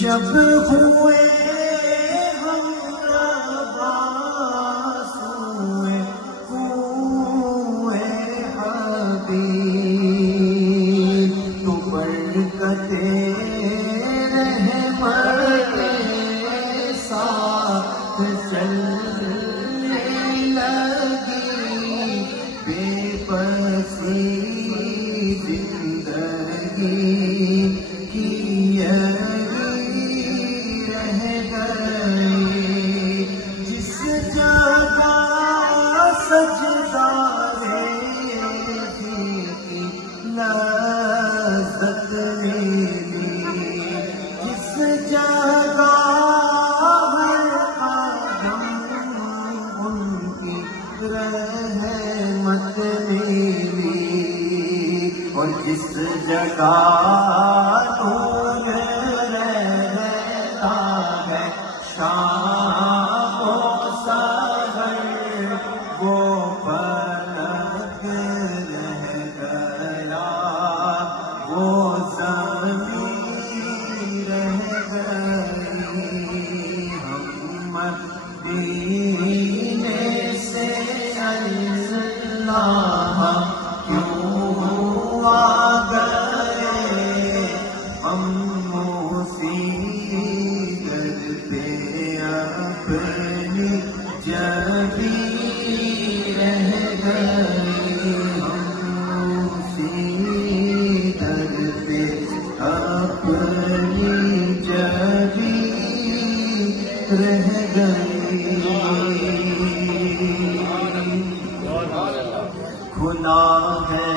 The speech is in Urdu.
جب ہوئے ہم رواس ہوئے ہوئے حبیب تو برکت رحمت ساتھ چلنے لگی بے بسی زندگی کی لذت ملی جس جگہ ہر قدم ان کی رحمت ملی اور جس جگہ نور رہتا ہے شام و سحر وہ فلک رہ گیا وہ زمین رہ گئی ہم مدینے سے اللہ کیوں آ گئے ہم مصیبت پہ اپنی جبی رہ گئے ہم مصیبت پہ اپنی جبی رہ گئی کھلا ہے